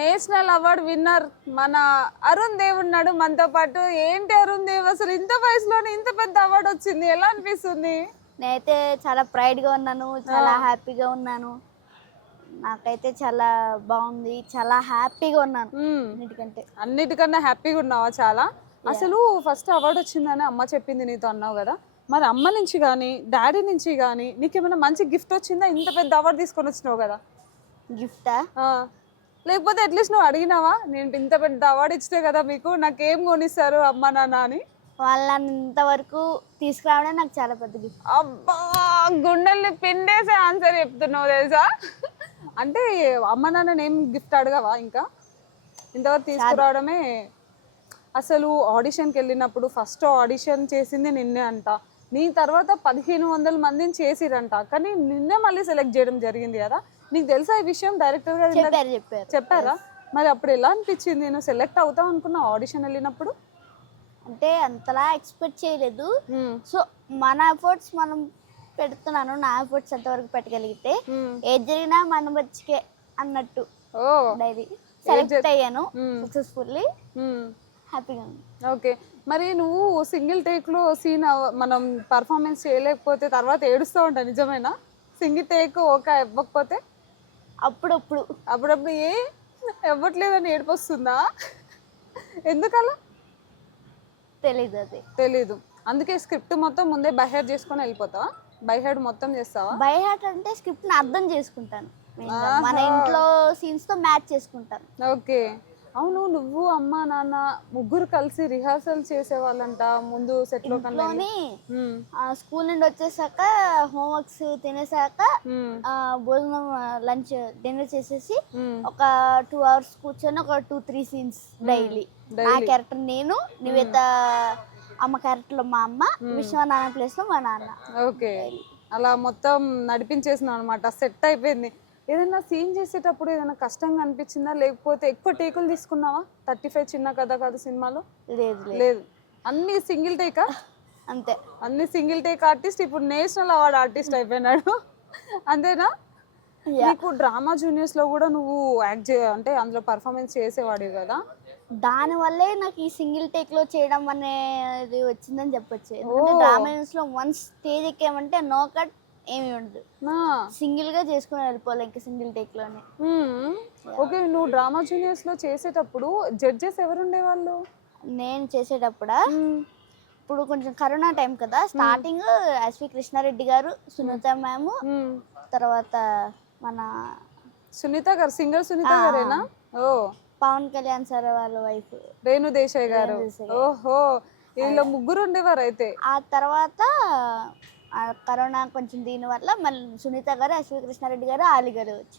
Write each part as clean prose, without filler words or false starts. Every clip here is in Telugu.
నేషనల్ అవార్డ్ విన్నర్ మన అరుణ్ దేవ్ ఉన్నాడు మనతో పాటు. ఏంటి అరుణ్ దేవ్, అసలు ఇంత వయసులోనే ఇంత పెద్ద అవార్డు వచ్చింది, ఎలా అనిపిస్తుంది? నేనైతే చాలా ప్రైడ్గా ఉన్నాను, చాలా హ్యాపీగా ఉన్నాను. నాకైతే చాలా బాగుంది, చాలా హ్యాపీగా ఉన్నాను. అన్నిటికన్నా హ్యాపీగా ఉన్నావా? చాలా. అసలు ఫస్ట్ అవార్డు వచ్చిందని అమ్మ చెప్పింది నీతో అన్నావు కదా, మరి అమ్మ నుంచి కానీ డాడీ నుంచి కానీ నీకేమైనా మంచి గిఫ్ట్ వచ్చిందా? ఇంత పెద్ద అవార్డు తీసుకొని వచ్చినావు కదా. గిఫ్టా? లేకపోతే అట్లీస్ట్ నువ్వు అడిగినావా, నేను ఇంత పెద్ద అవార్డు ఇచ్చితే కదా మీకు, నాకేం కొనిస్తారు అమ్మ నాన్న అని? వాళ్ళని ఇంతవరకు తీసుకురావడం నాకు చాలా పెద్ద గిఫ్ట్. అబ్బా, గుండెల్ని పిండేసే ఆన్సర్ చెప్తున్నావు తెలుసా. అంటే అమ్మ నాన్న ఏం గిఫ్ట్ అడగవా? ఇంకా ఇంతవరకు తీసుకురావడమే. అసలు ఆడిషన్కి వెళ్ళినప్పుడు ఫస్ట్ ఆడిషన్ చేసింది నిన్నే అంట, నీ తర్వాత 1500 మందిని చేసిరంట, కానీ నిన్నే మళ్ళీ సెలెక్ట్ చేయడం జరిగింది కదా. నీకు తెలుసా ఈ విషయం? డైరెక్టర్ గారు చెప్పారా? మరి అప్పుడు ఎలా అనిపించింది? నేను సెలెక్ట్ అవుతావు అనుకున్నా ఆడిషన్ వెళ్ళినప్పుడు? అంటే అంతలా ఎక్స్పెక్ట్ చేయలేదు. సో మన ఎఫర్ట్స్ మనం పెడుతున్నాను, నా ఎఫర్ట్స్ ఎంతవరకు పెట్టగలిగితే ఏది జరిగినా మన బచ్చికే అన్నట్టు డైరీ సెలెక్ట్ అయ్యాను సక్సెస్ఫుల్లీ. హ్యాపీగా ఉంది. ఓకే, మరి నువ్వు సింగిల్ టేక్లో సీన్ మనం పర్ఫార్మెన్స్ చేయలేకపోతే తర్వాత ఏడుస్తూ ఉంటా, నిజమేనా? సింగిల్ టేక్ ఓకే ఇవ్వకపోతే అప్పుడప్పుడు ఏ ఇవ్వట్లేదని ఏడుపు వస్తుందా? ఎందుకలా? తెలీదు. అందుకే స్క్రిప్ట్ మొత్తం ముందే బైహార్ట్ చేసుకొని వెళ్ళిపోతావా? బైహార్ట్ మొత్తం చేస్తావా? బైహార్ట్ అంటే స్క్రిప్ట్ని అర్థం చేసుకుంటాను, మన ఇంట్లో సీన్స్ తో మ్యాచ్ చేసుకుంటాను. ఓకే. అవును, నువ్వు అమ్మ నాన్న ముగ్గురు కలిసి రిహార్సల్ చేసేవాళ్ళంట ముందు సెట్ లో. స్కూల్ నుండి వచ్చేసాక హోంవర్క్స్ తినేసాక భోజనం లంచ్ డిన్నర్ చేసేసి ఒక 2 hours కూర్చొని ఒక 2-3 సీన్స్ డైలీ. నా క్యారెక్టర్ నేను, నివేత అమ్మ క్యారెక్టర్ లో మా అమ్మ, విశ్వనాన్న ప్లేస్ లో మా నాన్న. ఓకే, అలా మొత్తం నడిపించేసినావు అనమాట. సెట్ అయిపోయింది. ఏదైనా సీన్ చేసేటప్పుడు ఏదైనా కష్టంగా అనిపించిందా, లేకపోతే ఎక్కువ టేకులు తీసుకున్నావా? 35 చిన్న కథ కాదు సినిమాలో? లేదు, అన్ని సింగిల్ టేకా? అంతే, అన్ని సింగిల్ టేక్ ఆర్టిస్ట్. ఇప్పుడు నేషనల్ అవార్డ్ ఆర్టిస్ట్ అయిపోయినాడు, అంతేనా? నీకు డ్రామా జూనియర్స్ లో కూడా నువ్వు యాక్ట్ అంటే అందులో పర్ఫార్మెన్స్ చేసేవాడు కదా, దానివల్లే నాకు ఈ సింగిల్ టేక్ లో చేయడం అనేది వచ్చిందని చెప్పొచ్చు. డ్రామా జూనియర్స్ లో వన్ స్టేజ్ ఎక్కామంటే నో కట్ ఏమి ఉండదు, సింగిల్ గా చేసుకుని వెళ్ళిపోవాలి ఇంకా సింగిల్ టేక్ లోనే. ఓకే, నువ్వు డ్రామా జూనియర్స్ లో చేసేటప్పుడు జడ్జెస్ ఎవరు ఉండేవాళ్ళు? నేను చేసేటప్పుడా, ఇప్పుడు కొంచెం కరోనా టైం కదా, స్టార్టింగ్ ఎస్వి కృష్ణారెడ్డి గారు, సునీత మ్యామ్, తర్వాత మన సునీత గారు, సింగర్ సునీత గారేనా? ఓ, పవన్ కళ్యాణ్ సార్ వాళ్ళ వైఫ్ రేణు దేశాయ్ గారు. ఓహో, వీళ్ళ ముగ్గురు ఉండేవారు. అయితే ఆ తర్వాత కరోనా కొంచెం దీని వల్ల మళ్ళీ సునీత గారు, ఎస్వి కృష్ణారెడ్డి గారు, అలీ గారు వచ్చి.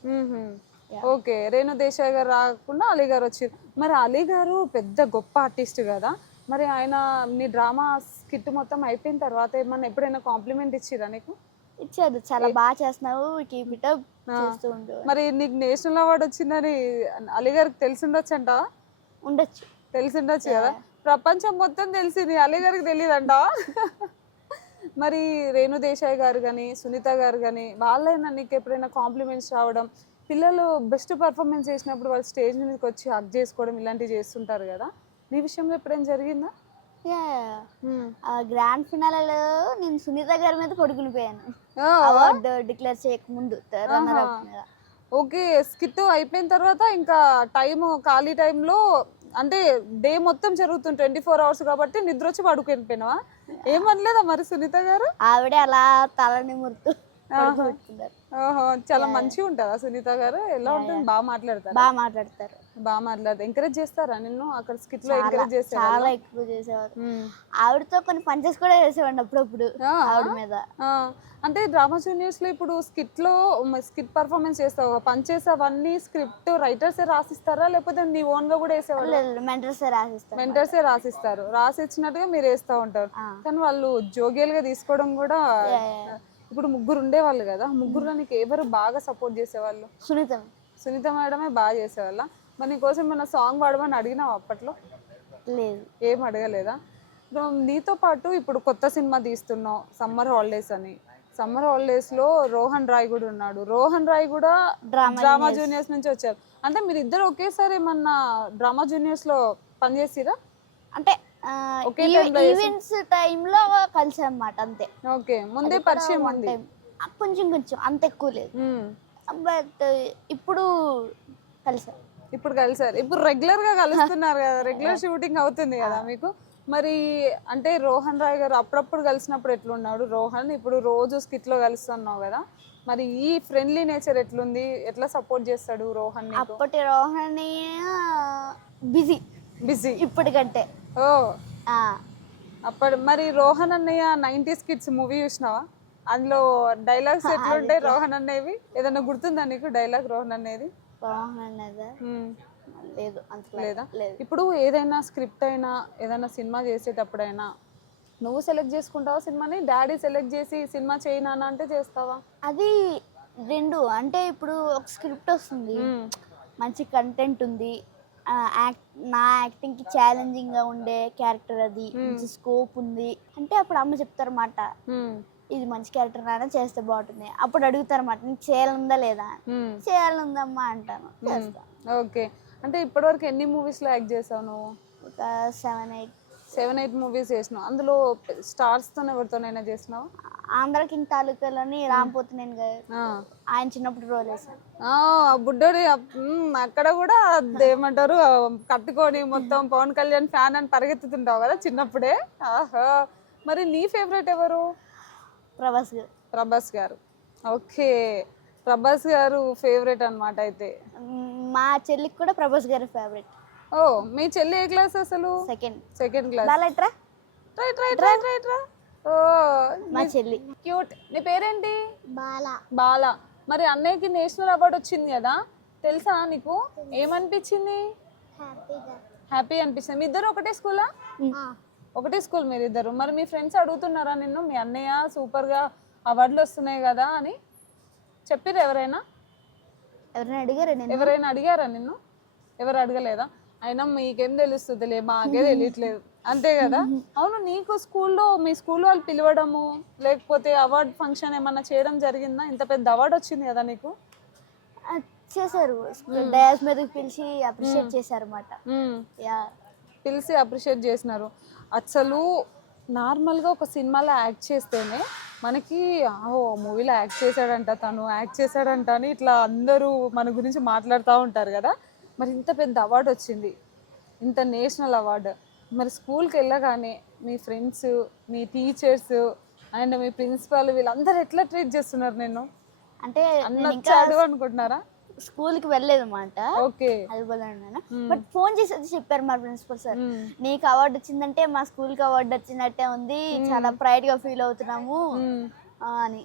ఓకే, రేణు దేశాయ్ గారు రాకుండా అలీ గారు వచ్చారు. మరి అలీ గారు పెద్ద గొప్ప ఆర్టిస్ట్ కదా, మరి ఆయన నీ డ్రామా స్కిట్ మొత్తం అయిపోయిన తర్వాత ఏమన్నా ఎప్పుడైనా కాంప్లిమెంట్ ఇచ్చిరా నీకు? ఇచ్చారు, చాలా బాగా చేస్తున్నావు, కీప్ ఇట్ అప్ చేస్తూ ఉండు. మరి నీకు నేషనల్ అవార్డు వచ్చిందని అలీ గారికి తెలిసిండొచ్చంట? తెలిసిండొచ్చు కదా, ప్రపంచం మొత్తం తెలిసింది, అలీ గారికి తెలియదంట. మరి రేణు దేశాయ్ గారు కానీ సునీత గారు కానీ వాళ్ళైనా నీకు ఎప్పుడైనా కాంప్లిమెంట్స్ రావడం, పిల్లలు బెస్ట్ పర్ఫార్మెన్స్ చేసినప్పుడు వాళ్ళు స్టేజ్ మీదకి వచ్చి హగ్ చేసుకోవడం ఇలాంటివి చేస్తుంటారు కదా, నీ విషయంలో ఎప్పుడైనా జరిగిందా? గ్రాండ్ ఫినాలలో నేను సునీత గారి మీద పడుకుని పోయాను, అవార్డు డిక్లేర్ చేయక ముందు. ఓకే, స్కిట్ అయిపోయిన తర్వాత ఇంకా టైము ఖాళీ టైంలో అంటే డే మొత్తం జరుగుతుంది 24 hours కాబట్టి నిద్ర వచ్చి పడుకొని పోయినావా? ఏమనలేదా మరి సునీత గారు? ఆవిడే అలా తలని మురుతూ చాలా మంచిగా ఉంటుందా సునీత గారు? ఎలా ఉంటుంది? బాగా మాట్లాడతారు? బాగా మాట్లాడతారు. ఎంకరేజ్ చేస్తారా నిన్ను అక్కడ స్కిట్ లో? ఎంకరేజ్ చేస్తారు, చాలా ఎక్కువ చేసేవారు. ఆవిడతో కొన్ని పంచెస్ కూడా చేసేవాడిని అప్పుడప్పుడు ఆవిడ మీద. అంటే డ్రామా జూనియర్స్ లో ఇప్పుడు స్కిట్ లో స్కిట్ పర్ఫార్మెన్స్ చేస్తావు, పంచెస్ అవన్నీ స్క్రిప్ట్ రైటర్సే రాసిస్తారా, లేకపోతే నీ ఓన్ గా కూడా వేసేవాళ్ళు? మెంటర్సే రాసిస్తారు, రాసిచ్చినట్టుగా మీరు వేస్తూ ఉంటారు. కానీ వాళ్ళు జోగియల్ గా తీసుకోవడం కూడా. ఇప్పుడు ముగ్గురు ఉండేవాళ్ళు కదా, ముగ్గురులో నీకు ఎవరు బాగా సపోర్ట్ చేసేవాళ్ళు? సునీత మేడమే బాగా చేసేవాళ్ళ? మరి నీకోసం మన సాంగ్ పాడమని అడిగినావు అప్పట్లో? లేదు, ఏం అడగలేదా? నీతో పాటు ఇప్పుడు కొత్త సినిమా తీస్తున్నావు సమ్మర్ హాలిడేస్ అని. సమ్మర్ హాలిడేస్ లో రోహన్ రాయ్ కూడా ఉన్నాడు. రోహన్ రాయ్ కూడా డ్రామా జూనియర్స్ నుంచి వచ్చారు. అంటే మీరు ఇద్దరు ఒకేసారి ఏమన్నా డ్రామా జూనియర్స్ లో పనిచేసిరా? అంటే ఒకే time లో ఈవెంట్స్ టైంలో కలిసాం అన్నమాట అంతే. ఓకే, ముందే అది కూడా పరిచయం one ఉంది. time. కొంచెం కొంచెం అంత ఎక్కువ లేదు, మ్మ్. బట్ ఇప్పుడు కలిసాం. ఇప్పుడు కలిసారు, ఇప్పుడు రెగ్యులర్ గా కలుస్తున్నారు కదా, రెగ్యులర్ షూటింగ్ అవుతుంది కదా మీకు. మరి అంటే రోహన్ రాయ్ గారు అప్పుడప్పుడు కలిసినప్పుడు ఎట్లున్నాడు రోహన్, ఇప్పుడు రోజు స్కిట్ లో కలుస్తున్నావు కదా, మరి ఈ ఫ్రెండ్లీ నేచర్ ఎట్లుంది, ఎట్లా సపోర్ట్ చేస్తాడు రోహన్ నీకు? అప్పటి రోహన్ బిజీ బిజీ ఇప్పటికంటే. ఓ, ఆ, అప్పుడు మరి రోహన్ అన్నయ్య 90s కిడ్స్ మూవీ చూసినావా? అందులో డైలాగ్స్ ఎట్లుంటాయి రోహన్ అన్నయ్యవి? ఏదన్నా గుర్తుందా నీకు డైలాగ్ రోహన్ అన్నయ్యది? రోహన్ లేదు అంత లేదా? లేదు. ఇప్పుడు ఏదైనా స్క్రిప్ట్ అయినా ఏదైనా సినిమా చేసేటప్పుడైనా నువ్వు సెలెక్ట్ చేసుకుంటావా సినిమాని, డాడీ సెలెక్ట్ చేసి సినిమా చేయనా అంటే చేస్తావా? అది రెండు, అంటే ఇప్పుడు ఒక స్క్రిప్ట్ వస్తుంది, మంచి కంటెంట్ ఉంది, నా యాక్టింగ్కి ఛాలెంజింగ్గా ఉండే క్యారెక్టర్, అది మంచి స్కోప్ ఉంది అంటే అప్పుడు అమ్మ చెప్తారన్నమాట, ఇది మంచి క్యారెక్టర్ నాన్న చేస్తే బాగుంటుంది. అప్పుడు అడుగుతారన్నమాట, నీకు చేయాలందా లేదా? చేయాలందమ్మా అంటాను, చేస్తాను. ఓకే, అంటే ఇప్పటివరకు ఎన్ని మూవీస్లో యాక్ట్ చేసావు నువ్వు? ఒక 7-8. 7-8 మూవీస్ చేసినావు. అందులో స్టార్స్తో ఎవరితోనైనా చేసినావు? ఆంధ్ర కింగ్ తాలూకాలోని రాంపోతు నేను ఆయన చిన్నప్పుడు రోల్ వేసాను. బుడ్డోడి అక్కడ కూడా ఏమంటారు కట్టుకొని మొత్తం పవన్ కళ్యాణ్ ఫ్యాన్ అని పరిగెత్తుతుంటావు కదా చిన్నప్పుడే. ఆహా, మరి నీ ఫేవరెట్ ఎవరు? ప్రభాస్ గారు. ప్రభాస్ గారు, ఓకే, ప్రభాస్ గారు ఫేవరెట్ అన్నమాట అయితే. మా చెల్లికి కూడా ప్రభాస్ గారు ఫేవరెట్. ఓ, మీ చెల్లి ఏ క్లాస్ అసలు? Second class. రైట్. ఓ, మా చెల్లి క్యూట్. నీ పేరేంటి? బాలా. బాలా. మరి అన్నయ్యకి నేషనల్ అవార్డు వచ్చింది కదా, తెలుసా నీకు? ఏమనిపించింది? హ్యాపీ అనిపించింది. మీ ఇద్దరు ఒకటే స్కూలా? ఒకటే స్కూల్ మీరు ఇద్దరు. మరి మీ ఫ్రెండ్స్ అడుగుతున్నారా నిన్ను, మీ అన్నయ్య సూపర్గా అవార్డులు వస్తున్నాయి కదా అని చెప్పిర్రు ఎవరైనా? ఎవరైనా అడిగారా నిన్ను? ఎవరు అడగలేదా? అయినా మీకేం తెలుస్తుందిలే, మాకే తెలియట్లేదు, అంతే కదా. అవును, నీకు స్కూల్లో మీ స్కూల్ వాళ్ళు పిలవడము లేకపోతే అవార్డు ఫంక్షన్ ఏమన్నా చేయడం జరిగిందా? ఇంత పెద్ద అవార్డు వచ్చింది కదా నీకు. చేశారు, డయాస్ మీదకి పిలిచి అప్రిషియేట్ చేశారు అన్నమాట. పిలిచి అప్రిషియేట్ చేసినారు. అసలు నార్మల్గా ఒక సినిమాలో యాక్ట్ చేస్తేనే మనకి మూవీలో యాక్ట్ చేశాడంట, తను యాక్ట్ చేశాడంట అని ఇట్లా అందరూ మన గురించి మాట్లాడుతూ ఉంటారు కదా. మరి ఇంత పెద్ద అవార్డు వచ్చింది, ఇంత నేషనల్ అవార్డు, మరి స్కూల్కి వెళ్ళగానే మీ ఫ్రెండ్స్, మీ టీచర్స్ అండ్ మీ ప్రిన్సిపాల్ వీళ్ళందరూ ఎట్లా ట్రీట్ చేస్తున్నారు నేను? అంటే అన్నొచ్చాడు అనుకుంటున్నారా? స్కూల్కి వెళ్ళలేదు అన్నమాట. ఓకే, బట్ ఫోన్ చేసి చెప్పారు మా ప్రిన్సిపల్ సార్, నీకు అవార్డు వచ్చిందంటే మా స్కూల్కి అవార్డు వచ్చినట్టే ఉంది, చాలా ప్రైడ్గా ఫీల్ అవుతున్నాము అని.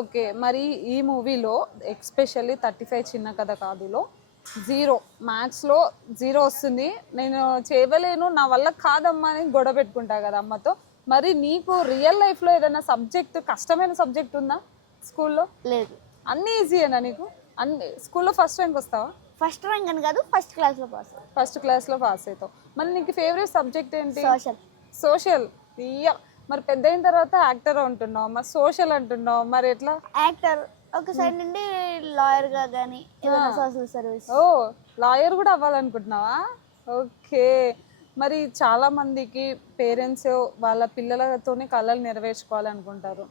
ఓకే, మరి ఈ మూవీలో ఎక్స్పెషల్లీ 35 చిన్న కథ కాదులో 0 మ్యాథ్స్లో 0 వస్తుంది. నేను చేయలేను, నా వల్ల కాదమ్మా అని గొడవ పెట్టుకుంటా కదా అమ్మతో. మరి నీకు రియల్ లైఫ్లో ఏదైనా సబ్జెక్ట్, కష్టమైన సబ్జెక్ట్ ఉందా స్కూల్లో? లేదు, అన్నీ ఈజీయేనా నీకు? అన్ని స్కూల్లో ఫస్ట్ ర్యాంక్ వస్తావా? ఫస్ట్ ర్యాంక్ అని కాదు, ఫస్ట్ క్లాస్లో పాస్ అవుతావు. మరి నీకు ఫేవరెట్ సబ్జెక్ట్ ఏంటి? సోషల్. మరి పెద్ద అయిన తర్వాత యాక్టర్ అంటున్నావు, మరి సోషల్ అంటున్నావు, మరి ఎట్లా? యాక్టర్ ఒక సైడ్ నుండి లాయర్ గా కానీ ఏదైనా సోషల్ సర్వీస్. ఓ, లాయర్ కూడా అవ్వాలనుకుంటున్నావా? ఓకే, మరి చాలా మందికి పేరెంట్స్ వాళ్ళ పిల్లలతోనే కళలు నెరవేర్చుకోవాలనుకుంటారు.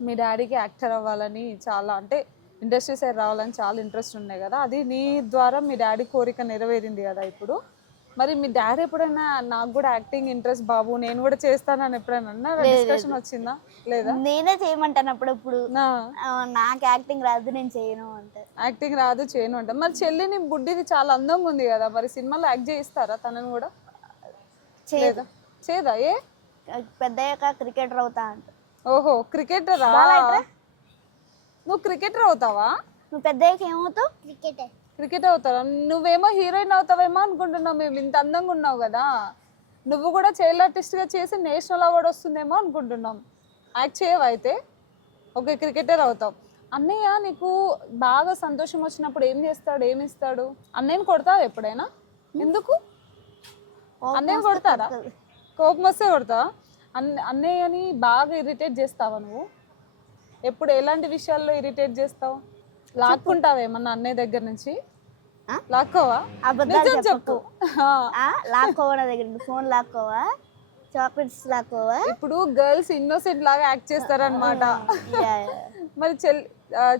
మీ డాడీకి యాక్టర్ అవ్వాలని చాలా, అంటే ఇండస్ట్రీ సైడ్ రావాలని చాలా ఇంట్రెస్ట్ ఉన్నాయి కదా, అది నీ ద్వారా మీ డాడీ కోరిక నెరవేరింది కదా ఇప్పుడు. మరి మీ డాడీ ఎప్పుడైనా నాకు కూడా యాక్టింగ్ ఇంట్రెస్ట్ బాబు, నేను కూడా చేస్తానని ఎప్పుడైనా డిస్కషన్ వచ్చిందా? లేదా? నేనే చేయమంటాను అప్పుడప్పుడు, నాకు యాక్టింగ్ రాదు నేను చేయను అంటే. యాక్టింగ్ రాదు చేయను అంటే. మరి చెల్లిని బుడ్డిది చాలా అందంగా ఉంది కదా, మరి సినిమాలో యాక్ట్ చేయిస్తారా తనని కూడా? చేదా? ఏ పెద్దయ్యాక క్రికెటర్ అవుతా అంట. ఓహో, క్రికెటరా? నువ్వు క్రికెటర్ అవుతావా? నువ్వు పెద్దయ్యాక ఏమవుతావు? క్రికెటర్ అవుతావా? నువ్వేమో హీరోయిన్ అవుతావేమో అనుకుంటున్నావు, మేము ఇంత అందంగా ఉన్నావు కదా. నువ్వు కూడా చైల్డ్ ఆర్టిస్ట్గా చేసి నేషనల్ అవార్డు వస్తుందేమో అనుకుంటున్నాం. యాక్ట్ చేయవా అయితే? ఓకే, క్రికెటర్ అవుతావు. అన్నయ్య నీకు బాగా సంతోషం వచ్చినప్పుడు ఏం చేస్తాడు, ఏమి ఇస్తాడు? అన్నయ్యని కొడతావా ఎప్పుడైనా? ఎందుకు? అన్నయ్యని కొడతారా? కోపం వస్తే కొడతావా? అన్నయ్యని బాగా ఇరిటేట్ చేస్తావా నువ్వు? ఎప్పుడు ఎలాంటి విషయాల్లో ఇరిటేట్ చేస్తావు? లాక్కుంటావేమన్నా అన్నయ్య దగ్గర నుంచి? ఆ? లాక్కోవా అబద్ధాలు నిజం చెప్పు చెప్పకు. లాక్కోవా నా దగ్గర ఫోన్ లాక్కోవా, చాక్లెట్స్ లాక్కోవా. ఇప్పుడు గర్ల్స్ ఇన్నోసెంట్ లాగా యాక్ట్ చేస్తారనమాట. మరి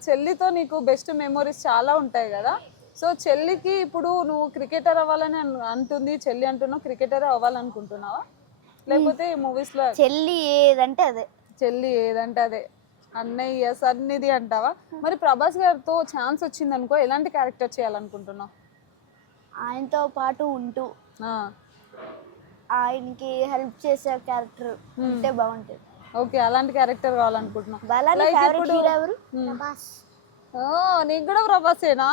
చెల్లితో నీకు బెస్ట్ మెమోరీస్ చాలా ఉంటాయి కదా. సో చెల్లికి ఇప్పుడు నువ్వు క్రికెటర్ అవ్వాలని అంటుంది, చెల్లి అంటున్నావు క్రికెటర్ అవ్వాలనుకుంటున్నావా, లేకపోతే మూవీస్ లో చెల్లి ఏదంటే అదే. చెల్లి ఏదంటే అదే, అన్నయ్య సన్నిధి అంటావా? మరి ప్రభాస్ గారితో ఛాన్స్ వచ్చింది అనుకో, ఎలాంటి క్యారెక్టర్ చేయాలనుకుంటున్నావు? ఆయనతో పాటు ఉంటూ ఆయనకి హెల్ప్ చేసే క్యారెక్టర్ ఉంటే బాగుంటుంది. ఓకే, అలాంటి క్యారెక్టర్ కావాలనుకుంటున్నావు. బాలాని ఫేవరెట్ హీరో ఎవరు? ప్రభాస్. నీకు కూడా ప్రభాసేనా?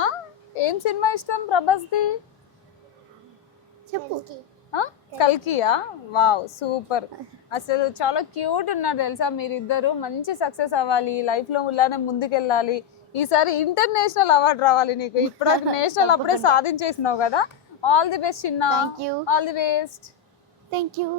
ఏం సినిమా ఇష్టం ప్రభాస్ది? చెప్పు. కల్కియా? Wow super. అసలు చాలా క్యూట్ ఉన్నారు తెలుసా మీరిద్దరు. మంచి సక్సెస్ అవ్వాలి, లైఫ్ లో ఇలానే ముందుకెళ్ళాలి. ఈసారి ఇంటర్నేషనల్ అవార్డు రావాలి నీకు. ఇప్పుడు నేషనల్ అప్పుడే సాధించేసినావు కదా. ఆల్ ది బెస్ట్ చిన్న. Thank you. All the best. Thank you.